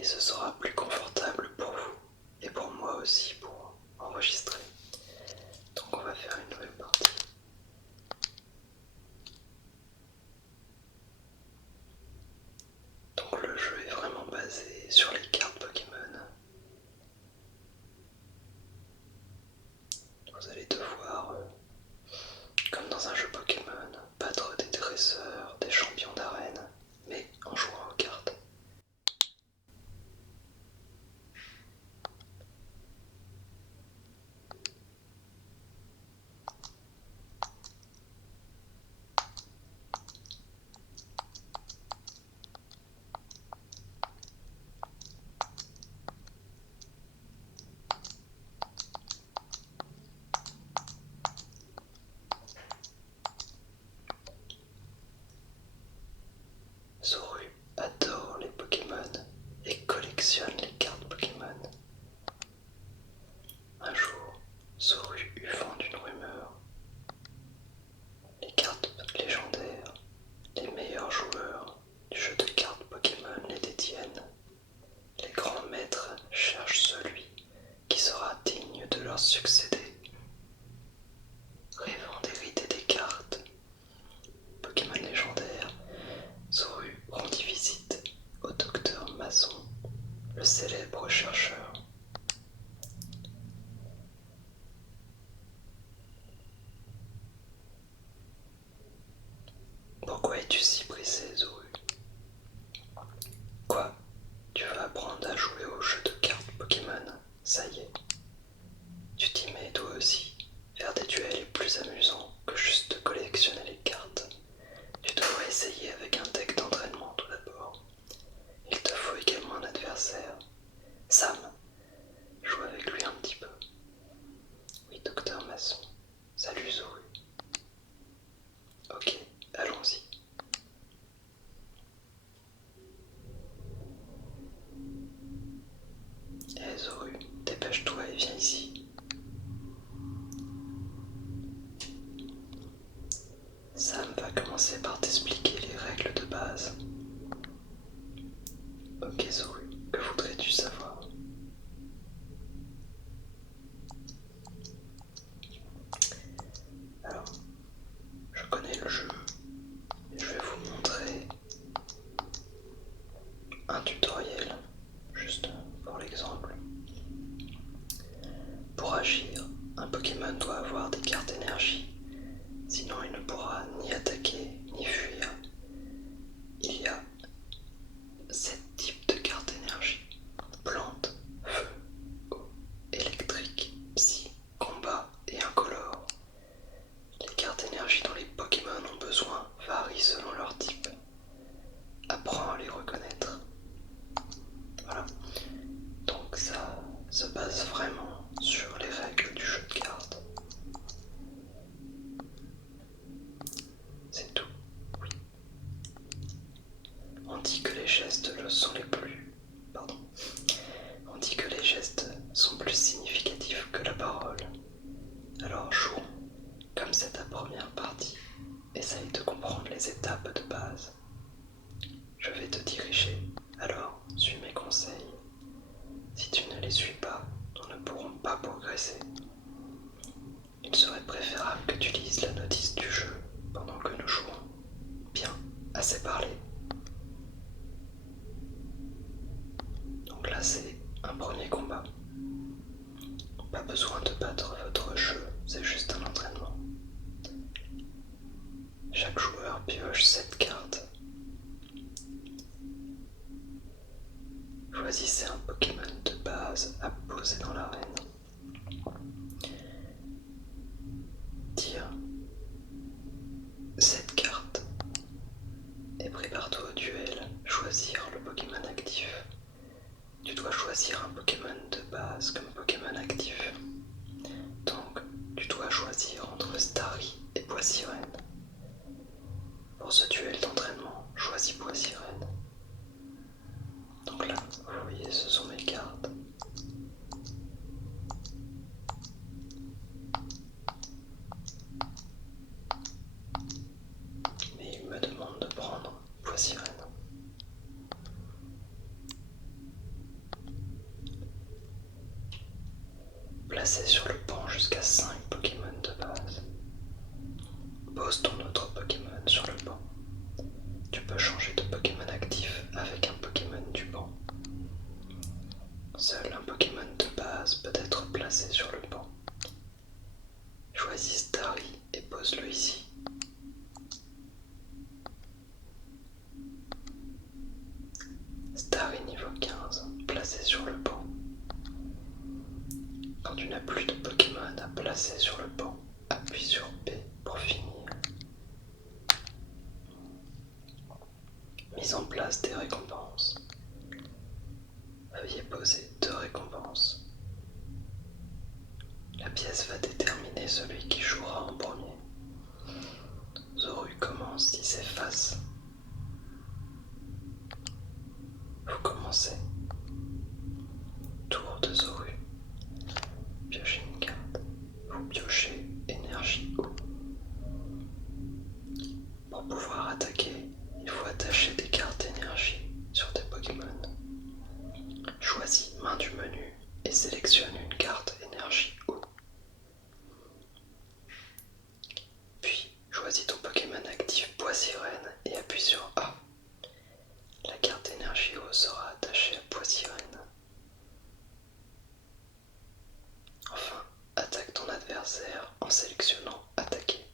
et ce sera plus confortable pour vous et pour moi aussi pour enregistrer. Donc on va faire une nouvelle partie. Donc le jeu est vraiment basé sur les cartes Pokémon. Vous allez devoir, comme dans un jeu Pokémon, battre des dresseurs, des champions d'arène, mais en jouant aux cartes. Zoru adore les Pokémon et collectionne les cartes Pokémon. Un jour, Zoru eut vent d'une rumeur. Les cartes légendaires, les meilleurs joueurs du jeu de cartes Pokémon les détiennent. Les grands maîtres cherchent celui qui sera digne de leur succéder. Rêvant d'hériter des cartes Pokémon légendaires, Zoru rendit visite au docteur Mason, le célèbre chercheur. Pourquoi es-tu si pressé, Zoru? Quoi? Tu vas apprendre à jouer au jeu de cartes Pokémon, ça y est. Tu t'y mets toi aussi. Faire des duels est plus amusant que juste de collectionner les cartes. Tu devrais essayer avec un deck d'entraînement tout d'abord. Il te faut également un adversaire. Sam, joue avec lui un petit peu. Oui, docteur Masson. Salut Zoru. Ok, allons-y. Eh Zoru, dépêche-toi et viens ici. Sam va commencer par t'expliquer les règles de base. Ok Zoru, que voudrais-tu savoir? Alors, je connais le jeu et je vais vous montrer un tutoriel, juste pour l'exemple. Pour agir, un Pokémon doit avoir des cartes énergie, sinon il ne pourra ni attaquer ni fuir. Il y a 7 types de cartes énergie: plante, feu, eau, électrique, psy, combat et incolore. Les cartes énergie dont les Pokémon ont besoin varient selon leur type. Apprends à les reconnaître. Voilà. Donc ça se base vraiment sur les règles du jeu de cartes. C'est tout. Oui. On dit que les gestes sont les plus... Pardon. On dit que les gestes sont plus significatifs que la parole. Alors jouons comme c'est ta première partie. Essaye de comprendre les étapes de base. Je vais te diriger, alors suis mes conseils. Si tu ne les suis pas, nous ne pourrons pas progresser. Il serait préférable que tu lises la notice du jeu pendant que nous jouons. Bien, assez parlé. Donc là c'est un premier combat. Pas besoin de battre votre jeu, c'est juste un entraînement. Chaque joueur pioche 7 cartes. Choisissez un Pokémon de base à poser dans l'arène. Tire 7 cartes et prépare-toi au duel. Choisir le Pokémon actif. Tu dois choisir un Pokémon de base comme Pokémon actif. Donc, tu dois choisir entre Starry et Poissirène. Pour ce duel d'entraînement, choisis Poissirène. Donc là, vous voyez, ce sont mes cartes. Mais il me demande de prendre Poissirène. placer sur le banc jusqu'à 5 Pokémon de base. Pose ton autre Pokémon sur le banc. Tu peux changer de Pokémon actif avec un Pokémon du banc. Seul un Pokémon de base peut être placé sur le banc. Choisis Starry et pose-le ici. Starry niveau 15, placé sur le banc. Quand tu n'as plus de Pokémon à placer sur le banc, appuie sur B pour finir. Mise en place des récompenses. Veuillez poser 2 récompenses. La pièce va déterminer celui qui jouera en premier. Zoru commence si c'est face. Vous commencez. Tour de Zoru. Piochez une carte. Vous piochez énergie eau. Pour pouvoir attaquer, il faut attacher des cartes énergie sur tes Pokémon. Choisis main du menu et sélectionne une carte énergie eau. Puis choisis ton Pokémon actif Bois Sirène et appuie sur A. La carte énergie eau sera attachée à Bois Sirène. Enfin, attaque ton adversaire en sélectionnant attaquer.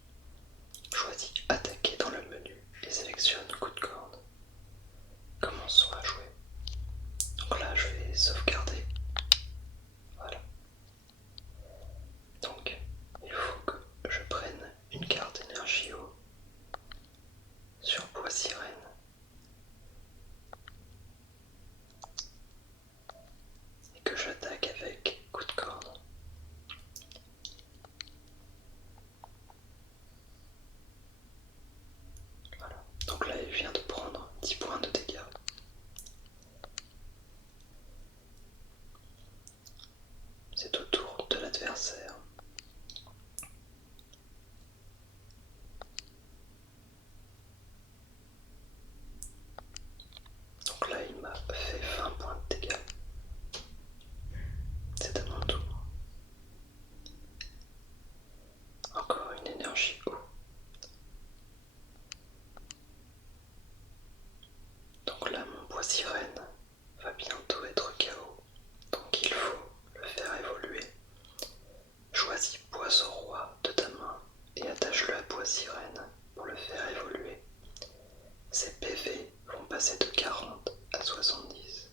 Choisis attaquer dans le menu et sélectionne coup de corne. Commençons à jouer. Donc là je vais sauvegarder. Voilà. Donc il faut que je prenne une carte énergie eau sur Bois Sirène. Et que j'attaque avec coup de corne. Voilà. Donc là il vient de prendre 10 points de dégâts. C'est au tour de l'adversaire. Donc là il m'a fait 20 points de dégâts. C'est à mon tour. Encore une énergie eau. Donc là mon Bois Sirène va bientôt être KO. Donc il faut le faire évoluer. Choisis Poisson Roi de ta main et attache-le à Bois Sirène pour le faire évoluer. Ses PV vont passer de 40 à 70.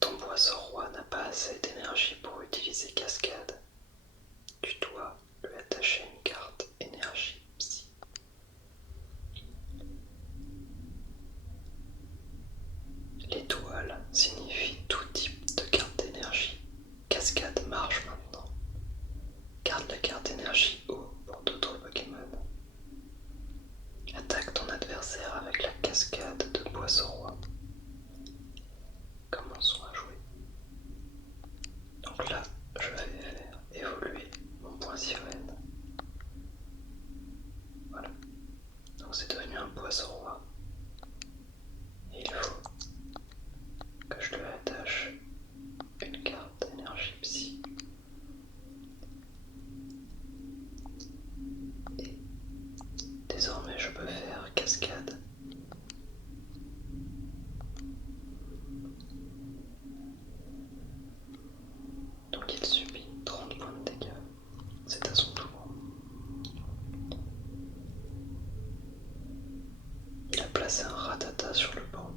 Ton Poisson Roi n'a pas assez d'énergie pour utiliser Cascade. Tu dois lui attacher une carte énergie psy. L'étoile signifie tout type de carte d'énergie. Cascade marche maintenant. Garde la carte énergie eau pour d'autres Pokémon. Attaque ton adversaire avec la cascade de Poisson Roi. Commençons à jouer. Donc là, je vais faire évoluer mon Bois Sirène. Voilà. Donc c'est devenu un Poisson Roi. Et il faut que je lui attache une carte d'énergie psy. Et désormais je peux faire cascade. Donc il subit 30 points de dégâts. C'est à son tour. Il a placé un Rattata sur le banc.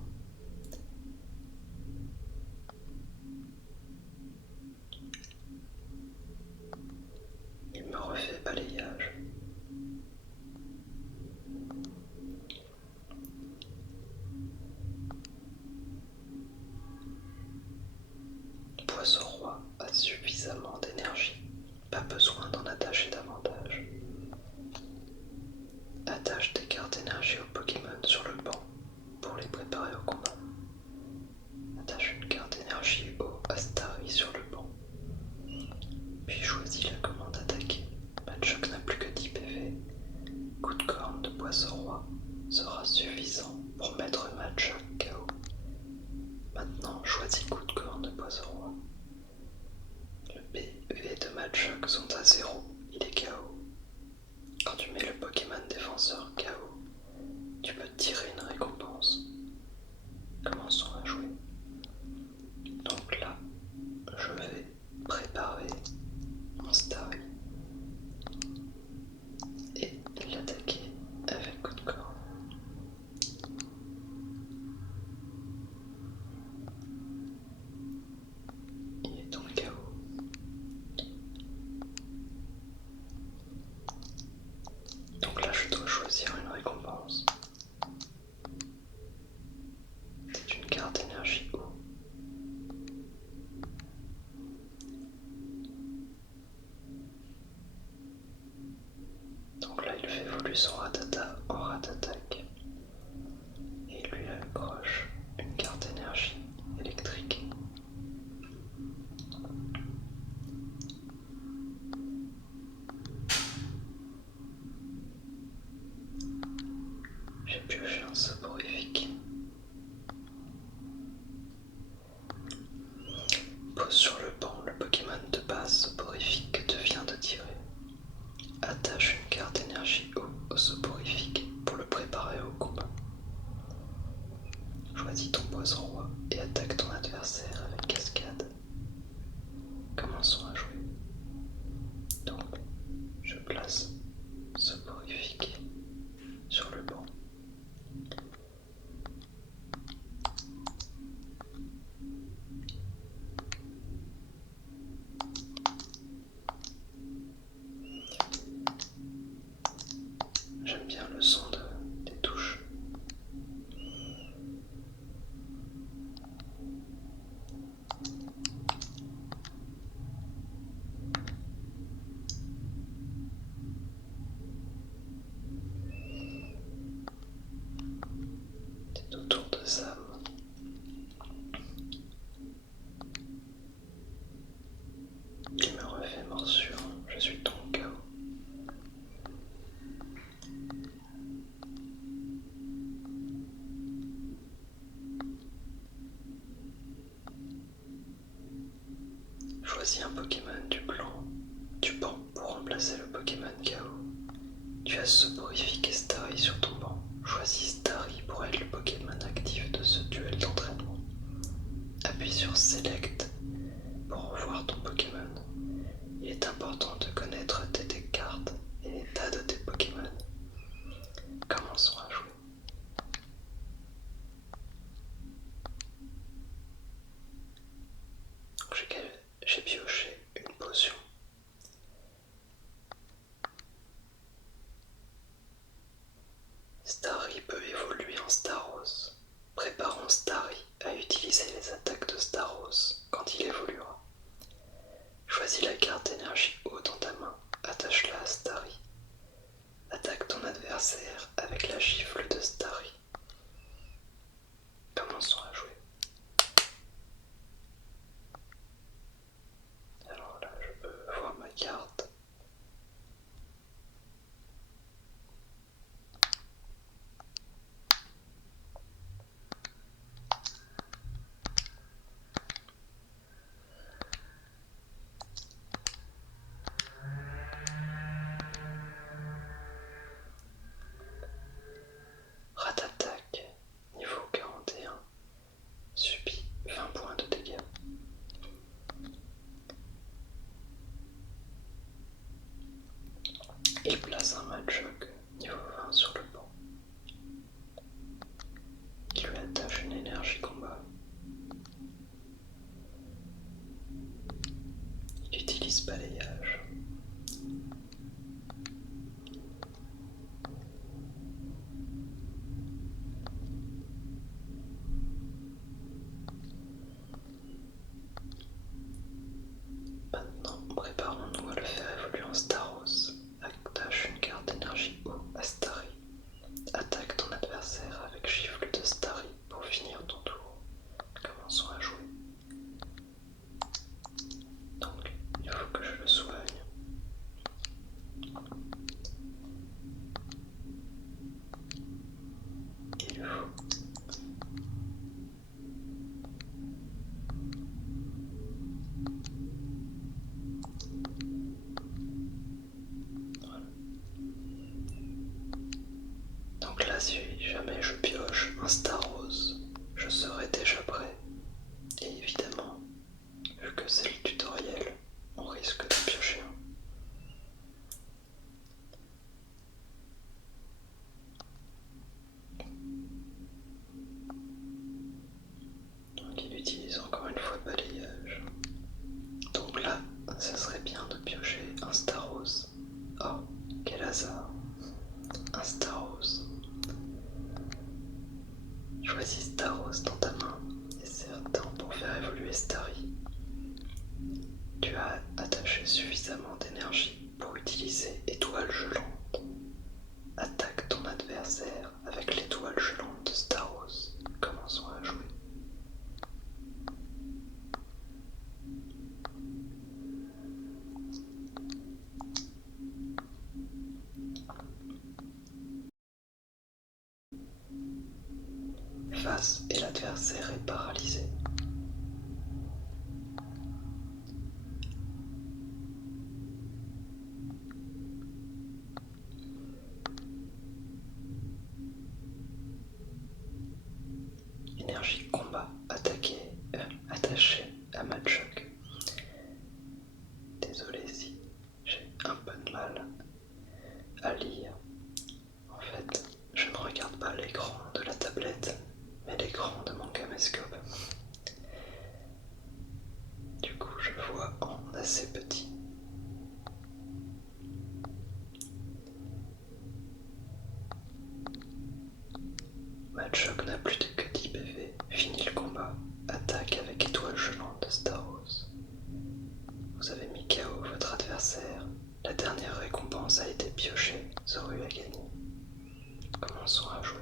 Il me refait balayage. Poisson Roi a suffisamment d'énergie. Pas besoin d'en attacher davantage. Attache tes cartes énergie aux Pokémon sur le banc pour les préparer au combat. Attache une carte énergie au Astari sur le banc. Puis choisis la commande attaquer. Machoke n'a plus que 10 PV. Coup de corne de Poisson Roi sera suffisant pour mettre Machoke KO. Maintenant choisis coup de corne de Poisson Roi. Le points de choc sont à 0, il est KO. Quand tu mets le Pokémon défenseur KO, tu peux tirer une récompense. Commençons à jouer. Donc là, je vais préparer mon Starry et l'attaquer avec coup de corps. Il est donc KO. Donc là, je dois choisir une récompense. C'est une carte énergie eau. Donc là, il fait évoluer son Rattata en Rattatak. Et il lui accroche une carte énergie électrique. J'ai pioché un soporifique. Pose sur le banc le Pokémon de base soporifique que tu viens de tirer. Attache une carte énergie eau au soporifique pour le préparer au combat. Choisis ton poison roi et attaque ton adversaire avec cascade. Commençons à jouer. Donc, je place soporifique sur le banc. J'aime bien le son des touches. C'est autour de Sam. Il me refait morsure, je suis donc KO. Choisis un Pokémon du banc pour remplacer le Pokémon KO. Tu as Soporifique et Starry sur ton banc. Choisis Starry pour être le Pokémon actif de ce duel d'entraînement. Appuie sur Select pour revoir ton Pokémon. Il est important de connaître tes cartes et l'état de tes Pokémon. Commençons à jouer. J'ai pioché une potion. Starry peut évoluer en Staros. Préparons Starry à utiliser les attaques de Staros quand il évoluera. Choisis la carte énergie eau dans ta main, attache-la à Starry. Attaque ton adversaire avec la gifle de Starry. Commençons à jouer. Alors là, je peux voir ma carte. je serai déjà prêt. Et évidemment, vu que c'est le tutoriel, on risque de piocher un. Donc il utilise encore une fois le balayage. Donc là, ça serait bien de piocher un Staros. Oh, quel hasard! Un Staros. Choisis Staros dans ta main et serre-t'en pour faire évoluer Starry. Tu as attaché suffisamment d'énergie pour utiliser étoile gelante. Attaque ton adversaire avec l'étoile gelante de Staros. Commençons à jouer. Face et l'adversaire est paralysé. Énergie combat attaché à Machoc. Désolé si j'ai un peu de mal à lire. En fait, je ne regarde pas l'écran de la tablette, mais l'écran de mon caméscope. Du coup, je vois en assez petit. Machoc n'a plus que 10 PV. Fini le combat. Attaque avec étoile gelante de Staros. Vous avez mis KO votre adversaire. La dernière récompense a été piochée. Zoru a gagné. Commençons à jouer.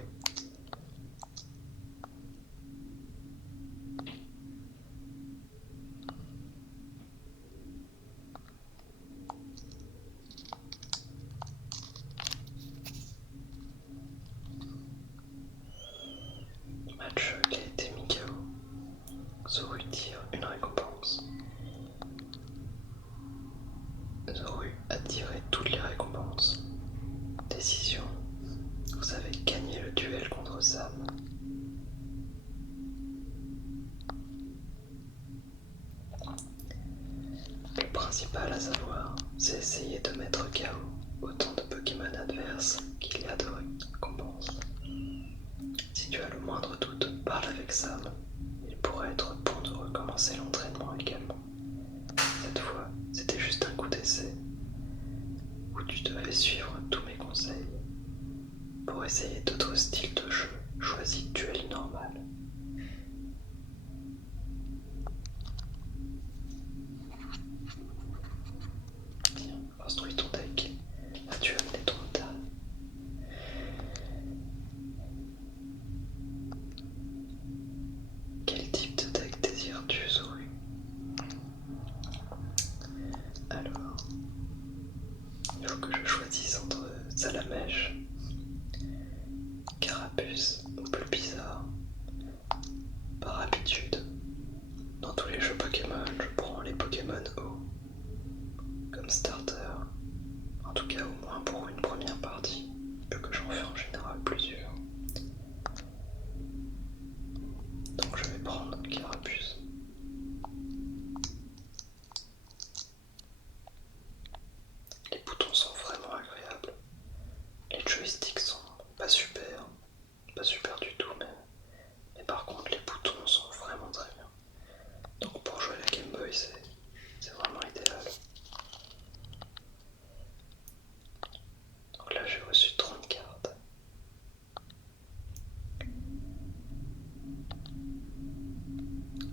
Machoc a été mis KO. Zoru tire une récompense. Zoru a tiré toutes les récompenses. Décision. Vous avez gagné le duel contre Sam. Le principal à savoir, c'est essayer de mettre KO autant de Pokémon adverses qu'il y a de récompenses. Si tu as le moindre doute, parle avec Sam. Il pourrait être bon de recommencer l'entraînement également. Cette fois, c'était juste un coup d'essai où tu devais suivre tous mes conseils. Pour essayer d'autres styles de jeu, choisis duel normal. Tiens, construis ton deck. As-tu amené ton tas? Quel type de deck désires-tu, Zoru? Alors, il faut que je choisisse entre Salamèche, Carapuce ou Bulbizarre. Par habitude, dans tous les jeux Pokémon, je prends les Pokémon eau comme starter, en tout cas au moins pour une première partie, vu que j'en fais en général plusieurs. Donc je vais prendre Carapuce. Les boutons sont vraiment agréables. Les joysticks sont pas super du tout même. Mais par contre les boutons sont vraiment très bien. Donc pour jouer à la Game Boy c'est vraiment idéal. Donc là j'ai reçu 30 cartes.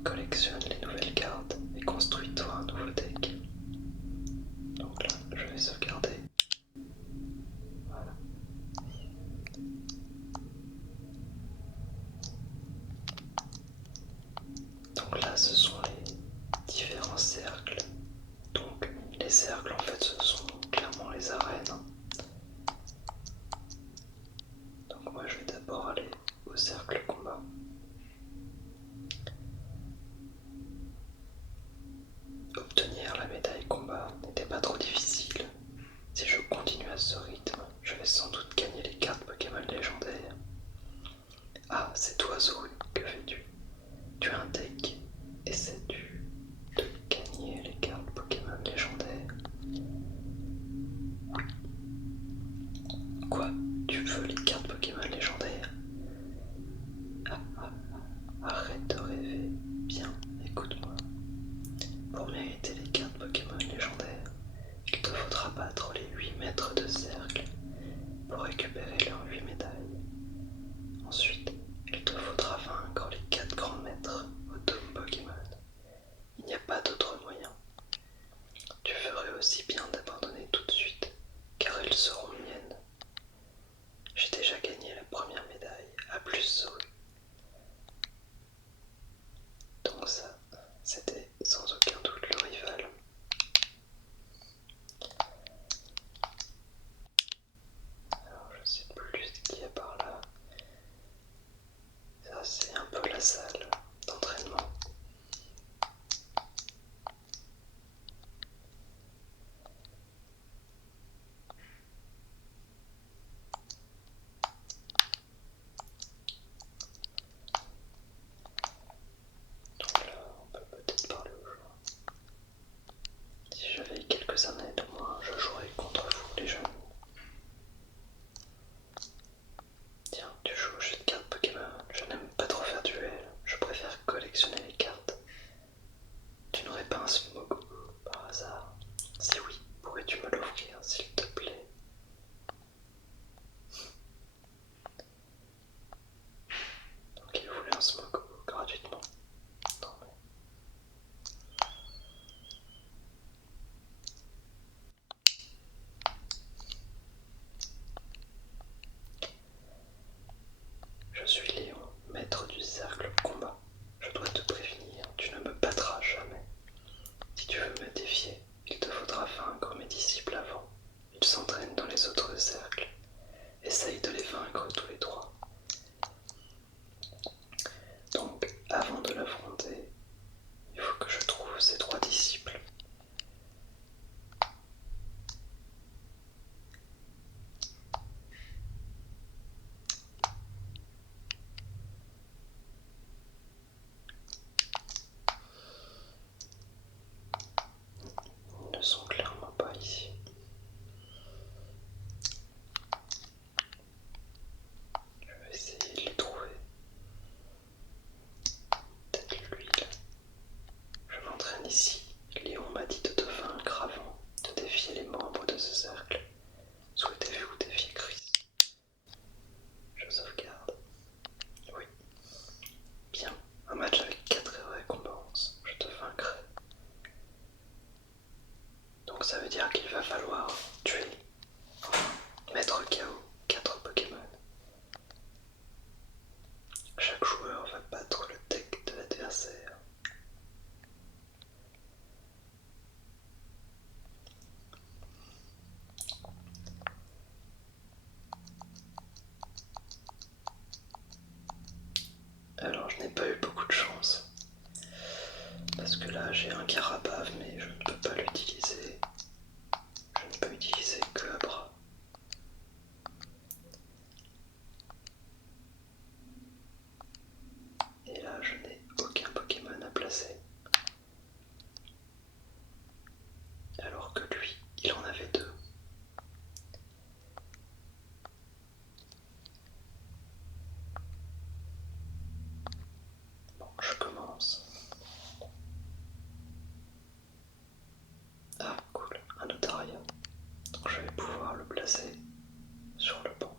Collectionne les nouvelles cartes et construis-toi un nouveau deck. Donc là je vais sauvegarder. Voilà. Donc là ce sont les différents cercles. Donc les cercles en fait ce sont clairement les arènes. Donc moi je vais d'abord aller au cercle combat. Obtenir la médaille combat n'était pas trop difficile. Si je continue à ce rythme, je vais sans doute gagner les cartes Pokémon légendaires. Ah, c'est toi Zoru, que fais-tu? placer sur le banc.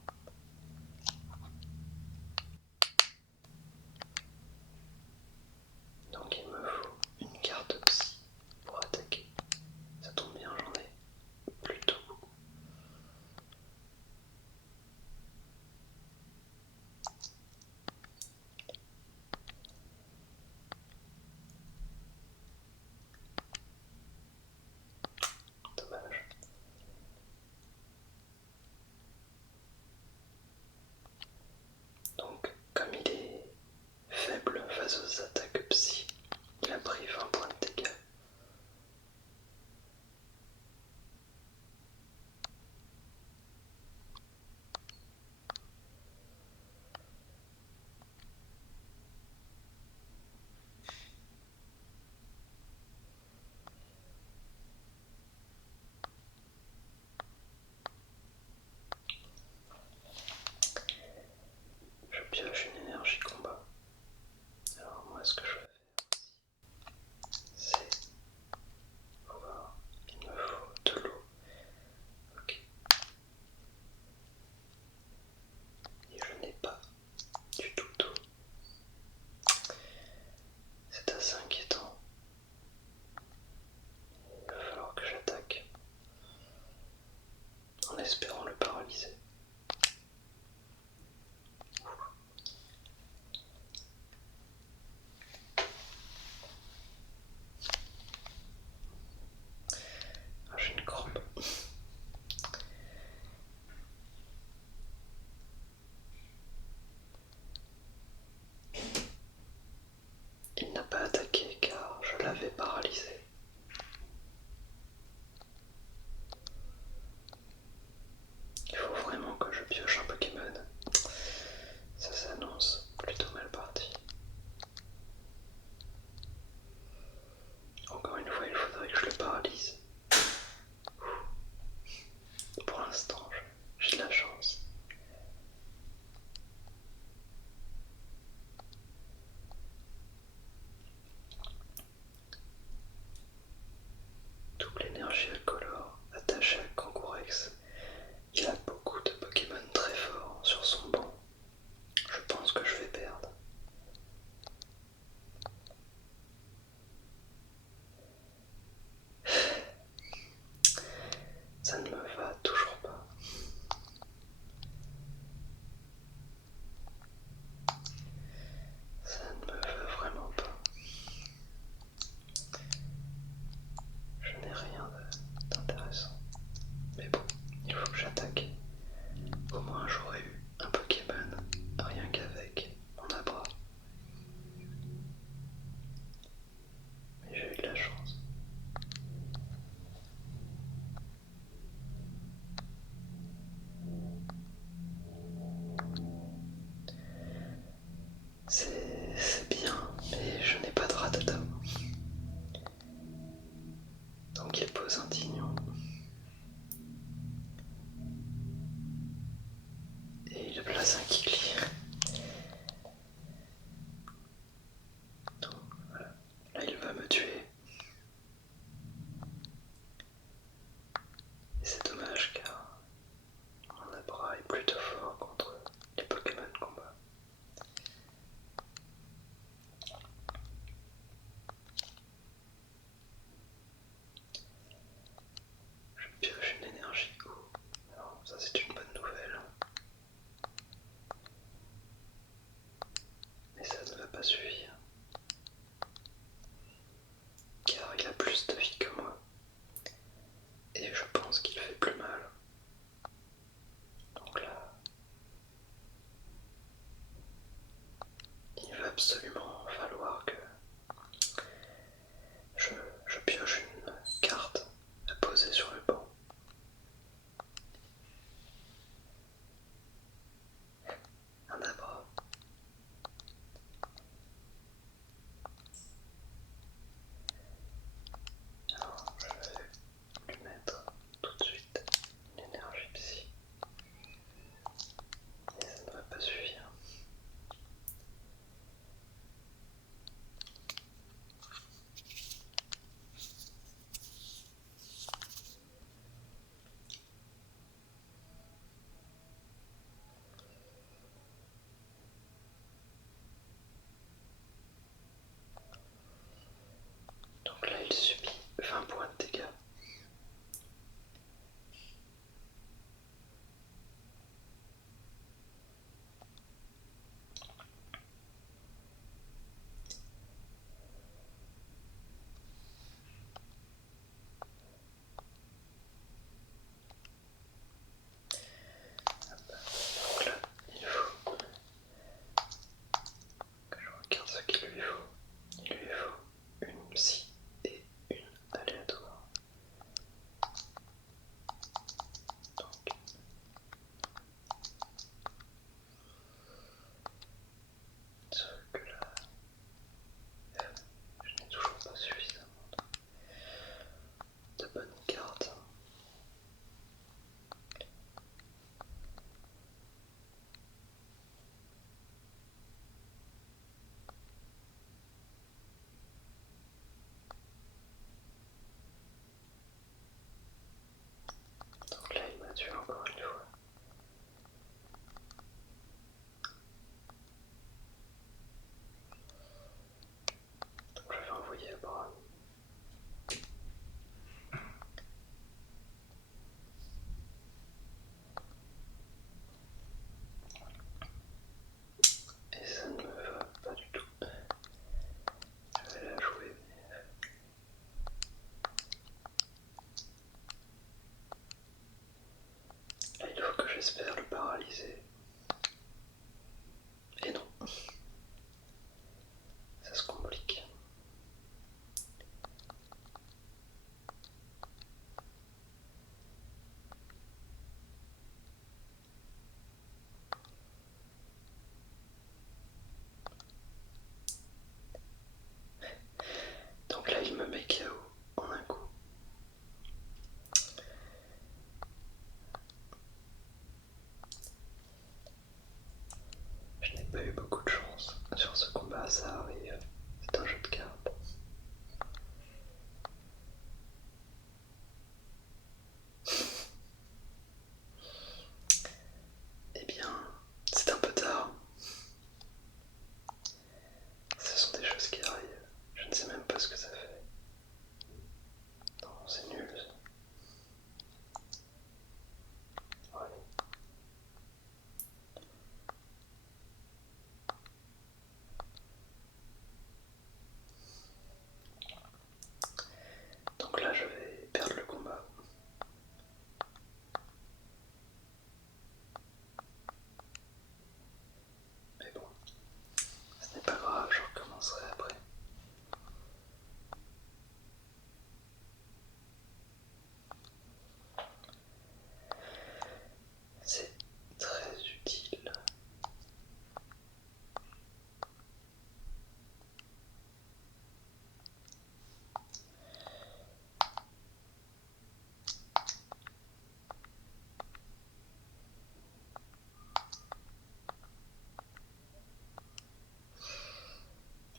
Donc il me faut une carte psy pour attaquer. Ça tombe bien, j'en ai plutôt beaucoup. Dommage. Donc, comme il est faible face aux attaques psy, il a pris 20 points de dégâts. Je pioche une énergie combat. Alors moi ce que je vais faire aussi, c'est voir, il me faut de l'eau. Ok. Et je n'ai pas du tout d'eau. C'est assez inquiétant. Il va falloir que j'attaque en espérant le paralyser. Ah, j'ai une crampe. Il n'a pas attaqué car je l'avais paralysé. Il faut vraiment que je pioche un Pokémon. Ça s'annonce plutôt mal parti. Encore une fois, il faudrait que je le paralyse. Pour l'instant, j'ai de la chance. il subit 20 points de dégâts. Donc là, il faut que je regarde ce qu'il lui faut. Il lui faut une psy et une aléatoire. Donc, sauf que là, je n'ai toujours pas suffisamment de bonnes cartes. Donc là, il m'a tué encore une fois. Donc je vais envoyer à Bran. Et ça ne me va pas du tout. Je vais la jouer, mais... Là, il faut que j'espère le paralyser. Et non. Ça se complique. Donc là, il me met KO en un coup. Je n'ai pas eu beaucoup de chance sur ce combat, ça arrive. C'est un jeu de cartes. Eh bien, c'est un peu tard. Ce sont des choses qui arrivent. Je ne sais même pas ce que ça fait. Non, c'est nul. Ouais. Donc là, je vais perdre le combat. Mais bon, ce n'est pas grave, je recommencerai après. C'est très utile.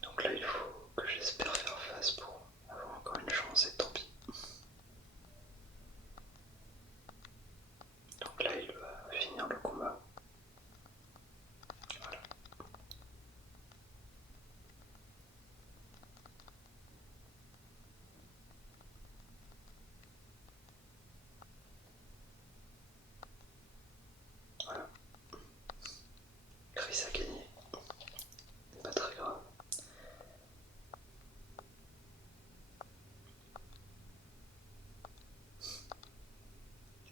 Donc là, il faut que j'espère faire face pour avoir encore une chance et tant pis. Donc là, il va finir le combat. Voilà. Voilà. Chris a gagné. Pas très grave.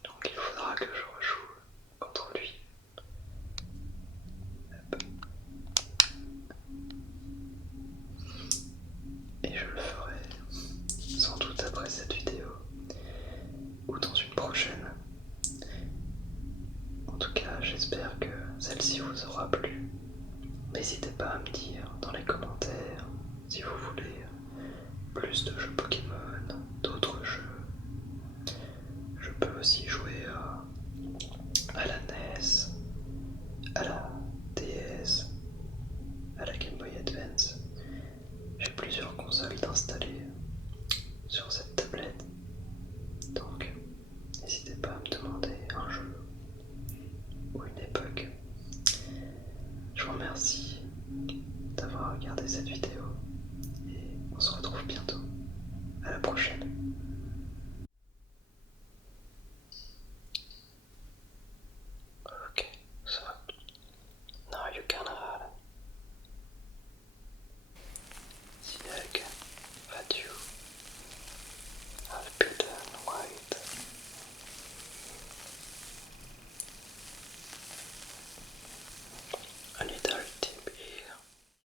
Donc il faudra que je rejoue contre lui. Hop. Et je le ferai sans doute après cette vidéo ou dans une prochaine. En tout cas, j'espère que celle-ci vous aura plu. N'hésitez pas à me dire dans les commentaires si vous voulez plus de jeux Pokémon, d'autres jeux. Je peux aussi jouer à la NES, à la DS, à la Game Boy Advance. J'ai plusieurs consoles d'installer sur cette tablette. Donc, n'hésitez pas à me demander un jeu ou une époque. Je vous remercie d'avoir regardé cette vidéo et on se retrouve bientôt. À la prochaine.